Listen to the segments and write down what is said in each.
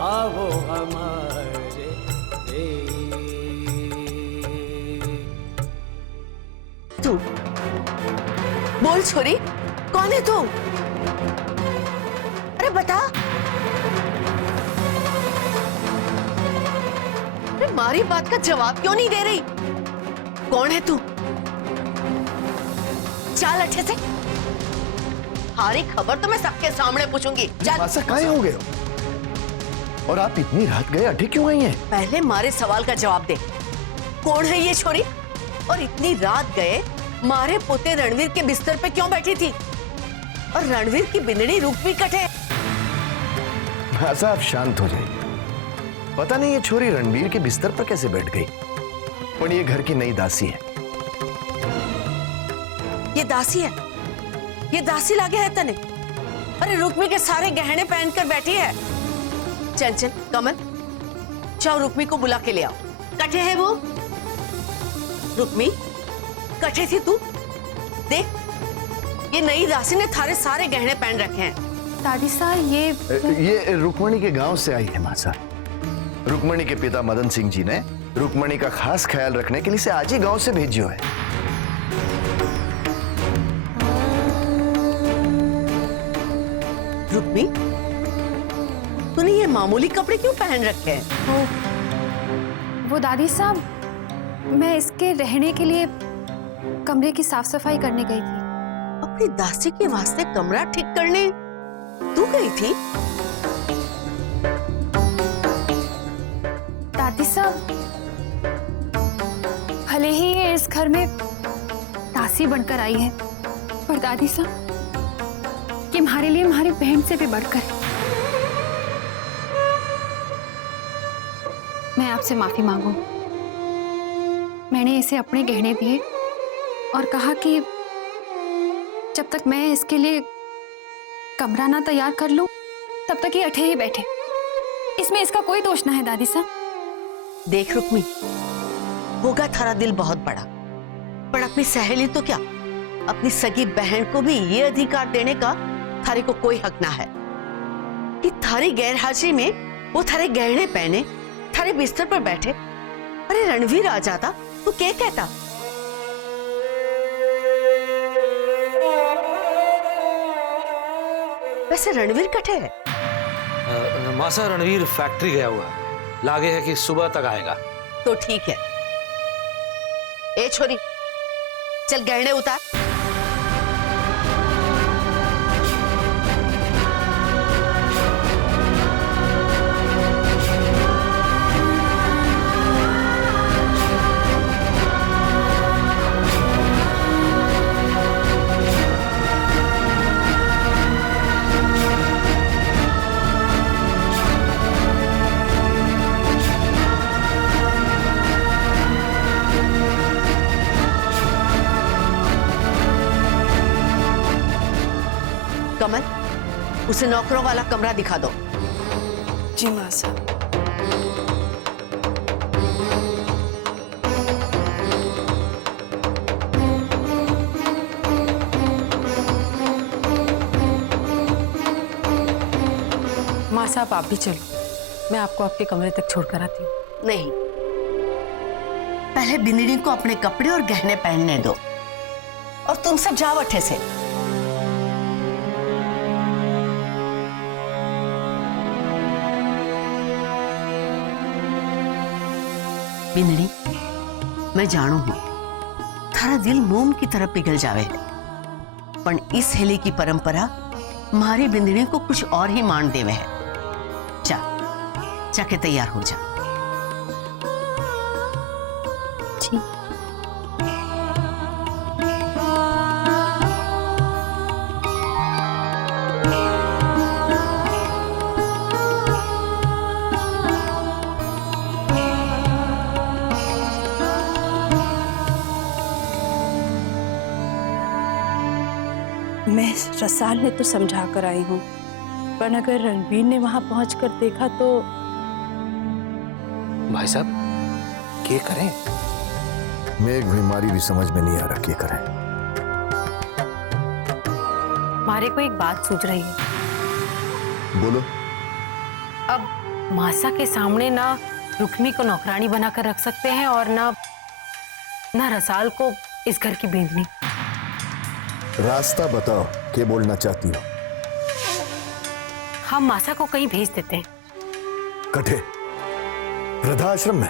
आओ हमारे तू बोल छोरी, कौन है तू? अरे बता। अरे हमारी बात का जवाब क्यों नहीं दे रही? कौन है तू? चल अच्छे से, सारी खबर तो मैं सबके सामने पूछूंगी। चल। मासा काहे हो गए हो? और आप इतनी रात गए अठे क्यों आई हैं? पहले मारे सवाल का जवाब दे। कौन है ये छोरी? और इतनी रात गए मारे पोते रणवीर के बिस्तर पे क्यों बैठी थी? और रणवीर की बिंदड़ी रुक भी कटे। मासा आप शांत हो जाइए। पता नहीं ये छोरी रणवीर के बिस्तर पर कैसे बैठ गई, पर ये घर की नई दासी है। ये दासी है? ये दासी लागे है तने? अरे रुक्मी के सारे गहने पहनकर बैठी है। चल चल कमल, जाओ रुक्मी को बुला के ले आओ। कटे है वो? रुक्मी कटे थी तू? देख, ये नई दासी ने थारे सारे गहने पहन रखे हैं। दादी साहब ये रुक्मणी के गांव से आई है मासा। रुक्मणी के पिता मदन सिंह जी ने रुक्मणी का खास ख्याल रखने के लिए इसे आज ही गांव से भेजियो है। रुक्मी, तूने ये मामूली कपड़े क्यों पहन रखे हैं? वो दादी साहब, मैं इसके रहने के लिए कमरे की साफ सफाई करने गई थी। अपनी दासी के वास्ते कमरा ठीक करने तू गई थी? दादी साहब, भले ही ये इस घर में दासी बनकर आई है, पर दादी साहब कि हमारे लिए हमारी बहन से भी बढ़कर। मैं आपसे माफी मांगू। मैंने इसे अपने गहने दिए और कहा कि जब तक मैं इसके लिए कमरा ना तैयार कर लूं, तब तक ये अठे ही बैठे। इसमें इसका कोई दोष ना है दादी साहब। देख रुक्मी, होगा थारा दिल बहुत बड़ा, पर अपनी सहेली तो क्या, अपनी सगी बहन को भी ये अधिकार देने का थारे को कोई हक ना है कि थारी गैर हाजिरी में वो थारे गहने पहने थारे बिस्तर पर बैठे। अरे रणवीर आ जाता तो क्या कहता? वैसे रणवीर कटे है? मासा रणवीर फैक्ट्री गया हुआ है, लागे है कि सुबह तक आएगा। तो ठीक है। ए छोरी, चल गहने उतार। कमल, उसे नौकरों वाला कमरा दिखा दो। जी मां साहब। मां साहब आप भी चलो, मैं आपको आपके कमरे तक छोड़कर आती हूँ। नहीं, पहले बिंदड़ी को अपने कपड़े और गहने पहनने दो और तुम सब जाओ अठे से। बिंदड़ी, मैं जानू हूं थारा दिल मोम की तरफ पिघल जावे है, पर इस हेली की परंपरा मारी बिंदड़ी को कुछ और ही मान देवे है। जाके तैयार हो जा। जी। मैं रसाल ने तो समझा कर आई हूँ, पर अगर रणबीर ने वहां पहुंचकर देखा तो। भाई साहब क्या करें? मेघ बीमारी भी समझ में नहीं आ रहा क्या करें। हमारे को एक बात सूझ रही है। बोलो। अब मासा के सामने ना रुक्मी को नौकरानी बनाकर रख सकते हैं और ना रसाल को इस घर की बींदनी। रास्ता बताओ, क्या बोलना चाहती हो? हम मासा को कहीं भेज देते हैं। कठे वृद्धाश्रम में?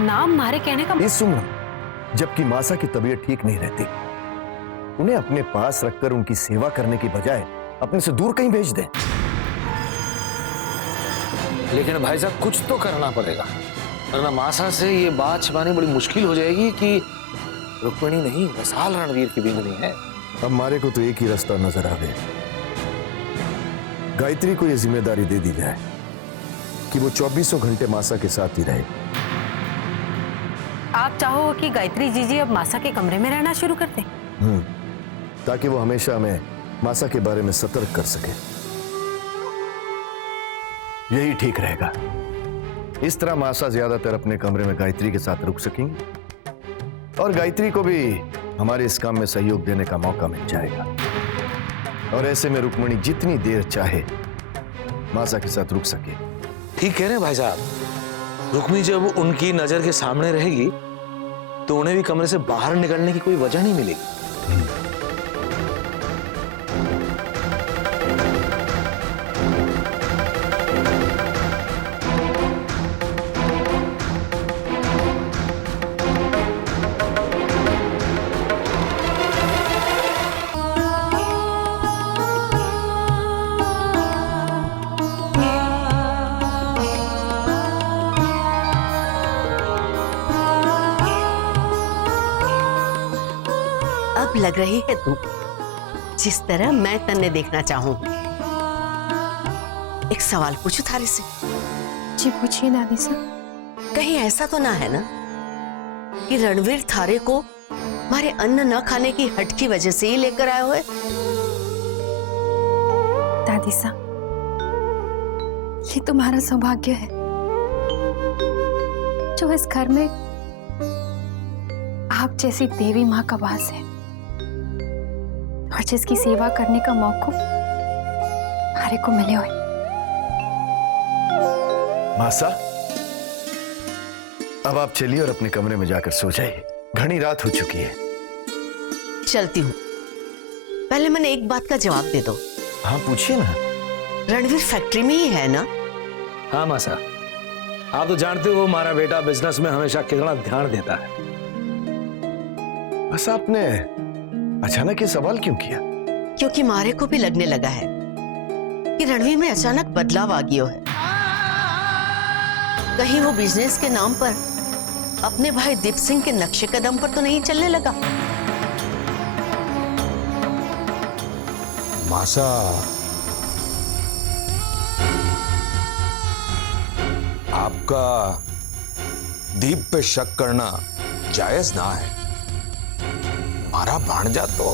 नाम मारे कहने का इस उम्र जबकि मासा की तबीयत ठीक नहीं रहती, उन्हें अपने पास रखकर उनकी सेवा करने की बजाय अपने से दूर कहीं भेज दें। लेकिन भाई साहब कुछ तो करना पड़ेगा, वरना मासा से ये बात छिपानी बड़ी मुश्किल हो जाएगी कि रुक्मिणी नहीं रसाल रणवीर की बींदनी है। अब मारे को तो एक ही रास्ता नजर आ गया, गायत्री को यह जिम्मेदारी दे दी जाए कि वो 24 घंटे मासा के साथ ही रहे। आप चाहो कि गायत्री जीजी अब मासा के कमरे में रहना शुरू कर दें? ताकि वो हमेशा हमें मासा के बारे में सतर्क कर सके। यही ठीक रहेगा। इस तरह मासा ज्यादातर अपने कमरे में गायत्री के साथ रुक सकेंगे और गायत्री को भी हमारे इस काम में सहयोग देने का मौका मिल जाएगा। और ऐसे में रुक्मिणी जितनी देर चाहे मासा के साथ रुक सके। ठीक कह रहे हैं भाई साहब। रुक्मिणी जब उनकी नजर के सामने रहेगी तो उन्हें भी कमरे से बाहर निकलने की कोई वजह नहीं मिलेगी। अब लग रही है तू जिस तरह मैं तन्ने देखना चाहूं। एक सवाल पूछूं थारे से? जी पूछिए दादी साहब। कहीं ऐसा तो ना है ना कि रणवीर थारे को हमारे अन्न न खाने की हट की वजह से ही लेकर आए हुए? दादी साहब, ये तुम्हारा सौभाग्य है जो इस घर में आप जैसी देवी माँ का वास है और जिसकी सेवा करने का मौका हमारे को मिले हुए। मासा, अब आप चलिए और अपने कमरे में जाकर सो जाइए, घनी रात हो चुकी है। चलती हूँ, पहले मैंने एक बात का जवाब दे दो। हाँ पूछिए ना। रणवीर फैक्ट्री में ही है ना? हाँ मासा, आप तो जानते हो हमारा बेटा बिजनेस में हमेशा कितना ध्यान देता है। बस आपने अचानक ये सवाल क्यों किया? क्योंकि मारे को भी लगने लगा है कि रणवीर में अचानक बदलाव आ गया है। कहीं वो बिजनेस के नाम पर अपने भाई दीप सिंह के नक्शे कदम पर तो नहीं चलने लगा? मासा, आपका दीप पे शक करना जायज ना है। हमारा भांजा तो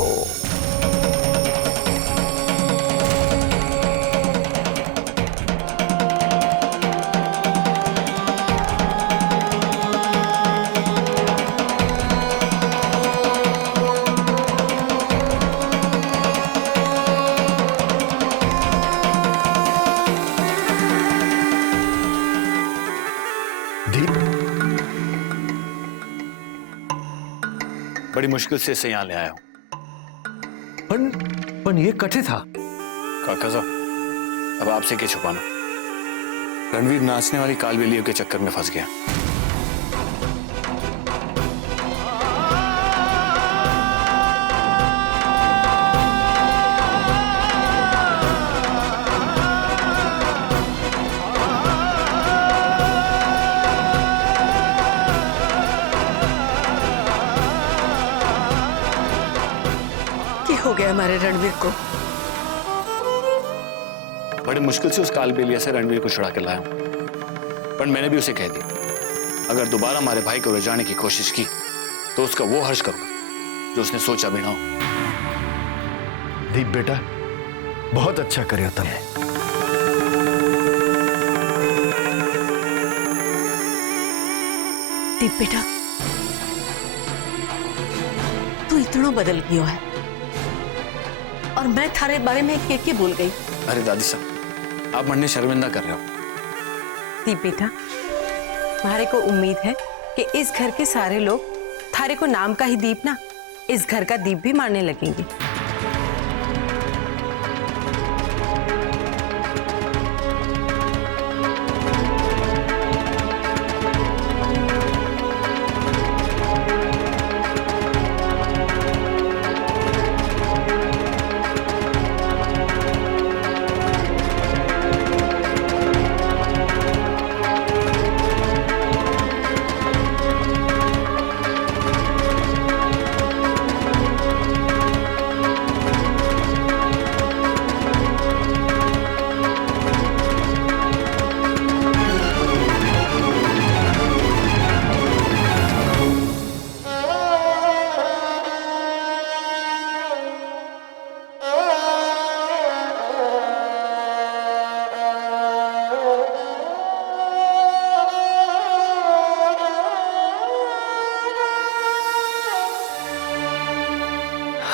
बड़ी मुश्किल से इसे यहाँ ले आया हूँ। पण ये कठे था। काका साहब, अब आपसे क्या छुपाना? रणवीर नाचने वाली कालबेलियों के चक्कर में फंस गया। हो गया हमारे रणवीर को? बड़ी मुश्किल से उस कालबेलिया से रणवीर को छुड़ा के लाया हूं, पर मैंने भी उसे कह दिया अगर दोबारा हमारे भाई को रिझाने की कोशिश की तो उसका वो हर्ष करूंगा जो उसने सोचा भी ना हो। दीप बेटा, बहुत अच्छा करे तुमने। दीप बेटा, तू इतना बदल गयो है और मैं थारे बारे में के बोल गई। अरे दादी साहब, आप मन्ने शर्मिंदा कर रहे हो। दीप बेटा, मारे को उम्मीद है कि इस घर के सारे लोग थारे को नाम का ही दीप ना इस घर का दीप भी मानने लगेंगे।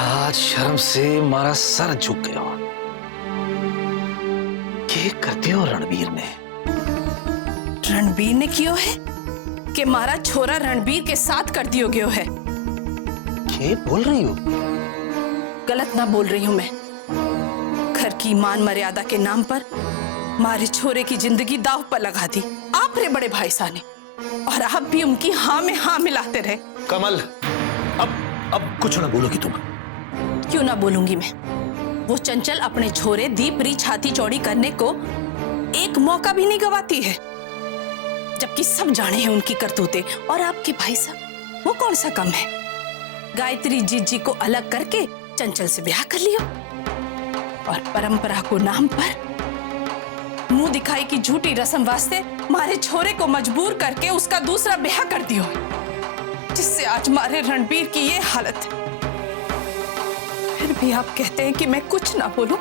आज शर्म से मारा सर झुक गया। क्या करते हो रणबीर ने? रणबीर ने कियो है कि मारा छोरा रणबीर के साथ कर दियो गयो है। क्या बोल रही हो? गलत ना बोल रही हूं मैं। घर की मान मर्यादा के नाम पर मारे छोरे की जिंदगी दाव पर लगा दी आप रे बड़े भाई साहब ने, और आप भी उनकी हाँ में हाँ मिलाते रहे। कमल, अब कुछ ना बोलोगी तुम? क्यों ना बोलूंगी मैं? वो चंचल अपने छोरे दीप री छाती चौड़ी करने को एक मौका भी नहीं गवाती है, जबकि सब जाने हैं उनकी करतूतें। और आपके भाई साहब वो कौन सा कम है? गायत्री जीजी को अलग करके चंचल से ब्याह कर लिया और परंपरा को नाम पर मुंह दिखाई की झूठी रस्म वास्ते मारे छोरे को मजबूर करके उसका दूसरा ब्याह कर दियो, जिससे आज मारे रणबीर की ये हालत है। फिर भी आप कहते हैं कि मैं कुछ ना बोलूं।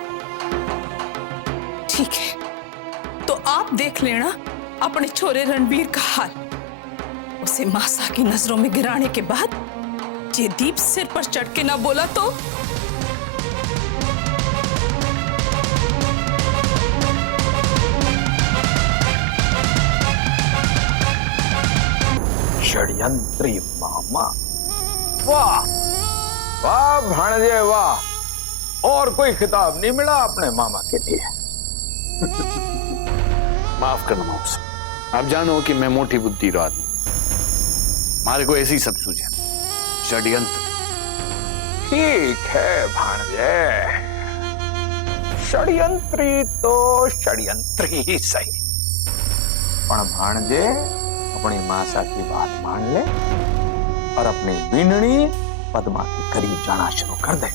ठीक है, तो आप देख लेना अपने छोरे रणबीर का हाल। उसे मासा की नजरों में गिराने के बाद ये दीप सिर पर चढ़ के ना बोला तो षड्यंत्री मामा, वाह वाह भाणजे वाह, और कोई खिताब नहीं मिला अपने मामा के लिए। माफ करना मामा साहब, आप जानो कि मैं मोटी बुद्धि रो आदमी, मारे को ऐसे ही सब सूझे षड्यंत्र। ठीक है भाणजे, षड्यंत्री तो षड्यंत्री ही सही, पर भाणजे अपनी मासा की बात मान ले और अपनी बीननी पद्मा के करीब जाना शुरू कर दे।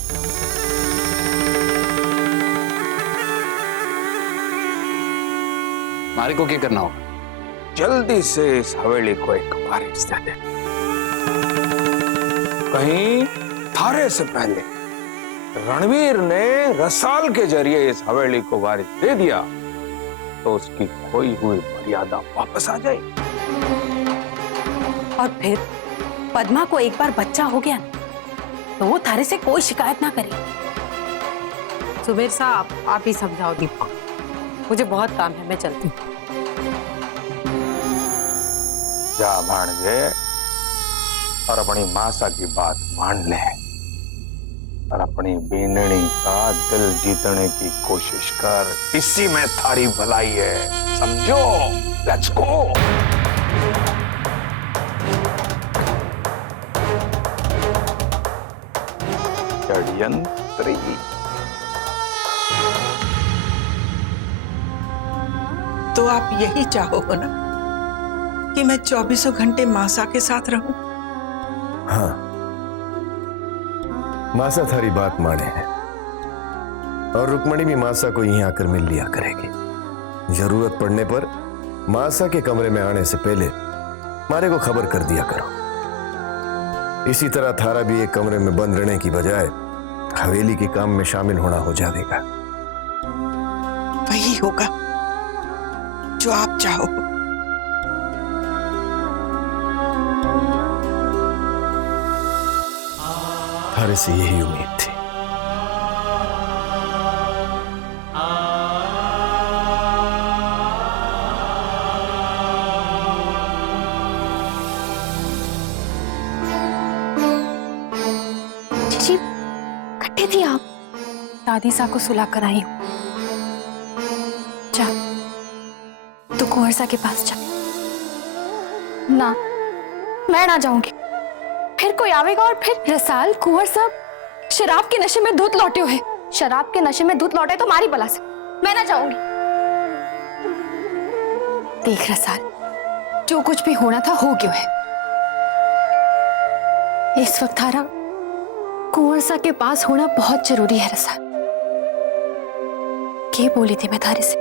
मारे को क्या करना होगा? जल्दी से इस हवेली को एक वारिस दे दे। कहीं थारे से पहले रणवीर ने रसाल के जरिए इस हवेली को वारिस दे दिया तो उसकी खोई हुई मर्यादा वापस आ जाएगी। और फिर पद्मा को एक बार बच्चा हो गया तो वो थारे से कोई शिकायत ना करे। सुबेर साहब, आप ही समझाओ दीप को, मुझे बहुत काम है, मैं चलती हूँ। जा भाणजे, और अपनी मासा की बात मान ले और अपनी बीननी का दिल जीतने की कोशिश कर। इसी में थारी भलाई है, समझो। Let's go. षड्यंत्री। तो आप यही चाहोगे ना कि मैं 24 घंटे मासा के साथ रहूं? हाँ, मासा थारी बात माने है और रुक्मणी भी मासा को यहीं आकर मिल लिया करेगी। जरूरत पड़ने पर मासा के कमरे में आने से पहले मारे को खबर कर दिया करो। इसी तरह थारा भी एक कमरे में बंद रहने की बजाय हवेली के काम में शामिल होना हो जाएगा। वही होगा जो आप चाहो। थारे से यही उम्मीद थी। गई थी आप? दादी सा को सुला कर आई हूँ। जा, तू कुंवर सा के पास जा। ना, मैं ना जाऊंगी। फिर कोई आवेगा और फिर रसाल कुंवर साहब शराब के नशे में दूध लौटे हुए। शराब के नशे में दूध लौटे तो मारी बला से। मैं ना जाऊंगी। देख रसाल, जो कुछ भी होना था हो गया है। इस वक्त थारा कुंवर सा के पास होना बहुत जरूरी है रसाल। क्या बोली थी मैं थारे से?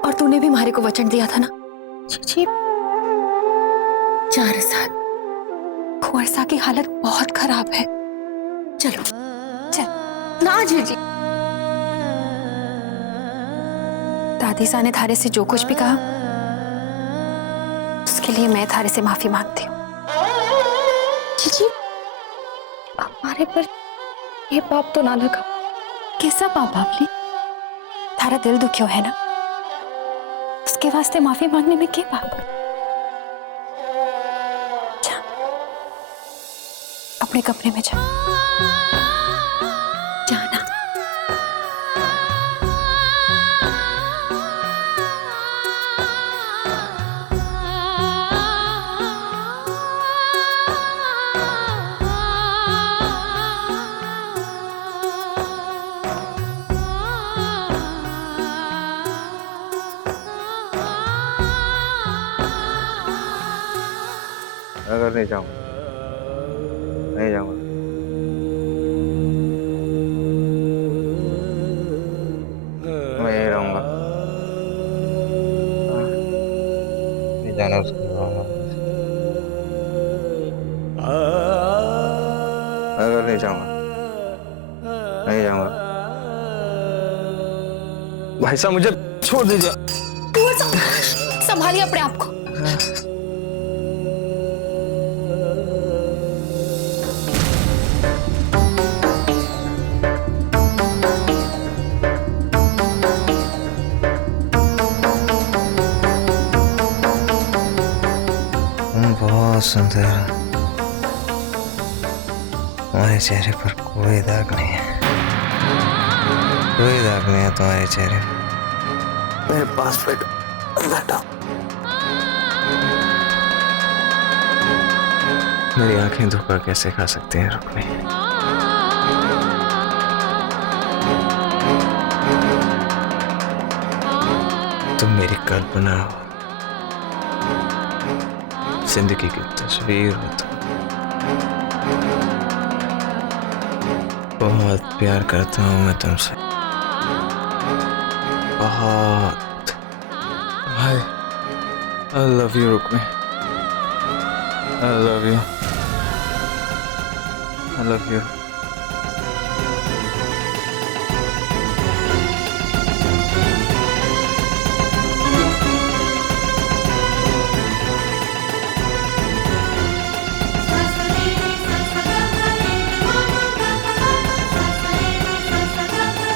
और तूने भी मारे को वचन दिया था ना? जी जा रसाल, कुंवर सा की हालत बहुत खराब है। चलो चल। ना जीजी। दादी सा ने थारे से जो कुछ भी कहा उसके लिए मैं थारे से माफी मांगती हूँ। जीजी, हमारे पर ये पाप तो ना लगा। कैसा पाप आपने? थारा दिल दुखियो है ना, उसके वास्ते माफी मांगने में क्या पाप? जा, अपने कमरे में जा। जाना। अगर नहीं जाऊंगा, नहीं जाऊंगा। मैं यहीं रहूंगा। नहीं जाना उसको। अगर नहीं जाऊंगा, नहीं जाऊंगा। भाई साहब मुझे छोड़ दीजिए। संभालिए अपने आप को। बहुत सुंदर। तुम्हारे चेहरे पर कोई दाग नहीं है, कोई दाग नहीं है तुम्हारे चेहरे पर। मेरे पास बैठो। मेरी आंखें धोखा कैसे खा सकती हैं रुक्मी? तुम मेरी कल्पना हो, जिंदगी की तस्वीर हो तुम। बहुत प्यार करता हूँ मैं तुमसे, बहुत। I love you Rukmi, I love you, I love you।